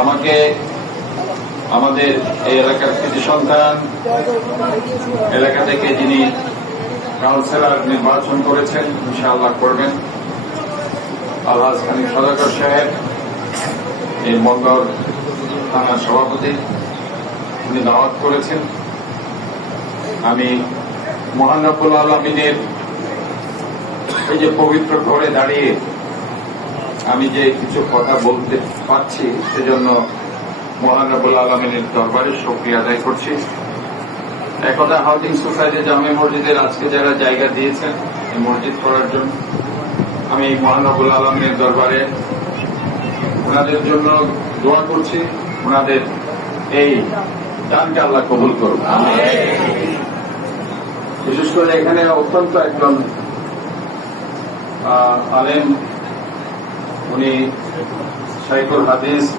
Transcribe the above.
আমাকে আমাদের এই এলাকার কৃতি সন্তান, এলাকা থেকে যিনি কাউন্সিলর নির্বাচন করেছেন, ইনশাআল্লাহ করবেন, আলহাজ খানিক সদাগর সাহেব, এই বন্দর থানার সভাপতি, উনি দাওয়াত করেছেন। আমি মহান রব্বুল আলামিনের এই যে পবিত্র ঘরে দাঁড়িয়ে আমি যে কিছু কথা বলতে পারছি, সেজন্য মহান রব্বুল আলামিনের দরবারে শুকরিয়া আদায় করছি। একদা হাউজিং সোসাইটি জামে মসজিদের আজকে যারা জায়গা দিয়েছেন এই মসজিদ করার জন্য, আমি মহান রব্বুল আলামিনের দরবারে ওনাদের জন্য দোয়া করছি, ওনাদের এই দানকে আল্লাহ কবুল করুন। বিশেষ করে এখানে অত্যন্ত একজন আলেম, উনি শাইখুল হাদিস